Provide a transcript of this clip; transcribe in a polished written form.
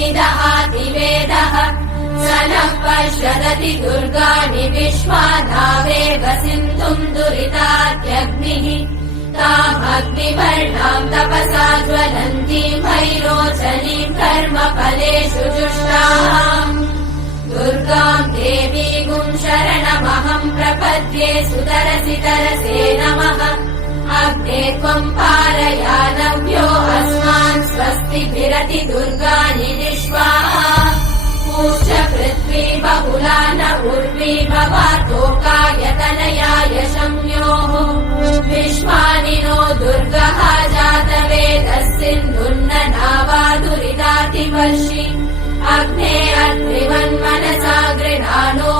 विदहातिवेदः स नः पश्यदति दुर्गाणि विश्वानावेव सिन्धुम् दुरितात्यग्निः तामग्निवर्णाम् तपसा ज्वलन्तीम् भैरोचनीम् कर्मफलेषु जुष्टाम् दुर्गाम् देवीगुम् शरणमहम् प्रपद्ये सुतरसि तरसे नमः अग्ने त्वम् पारयानव्यो अस्मान् स्वस्तिभिरति दुर्गाणि विश्वाः पूश्च पृथ्वी बहुला न उर्वी भवातोकायतनयाय शम्योः विश्वानि नो दुर्गः जातवेदः सिन्धुन्न नावादुरितातिवर्षि अग्ने अत्रिवन्मनसा गृणानो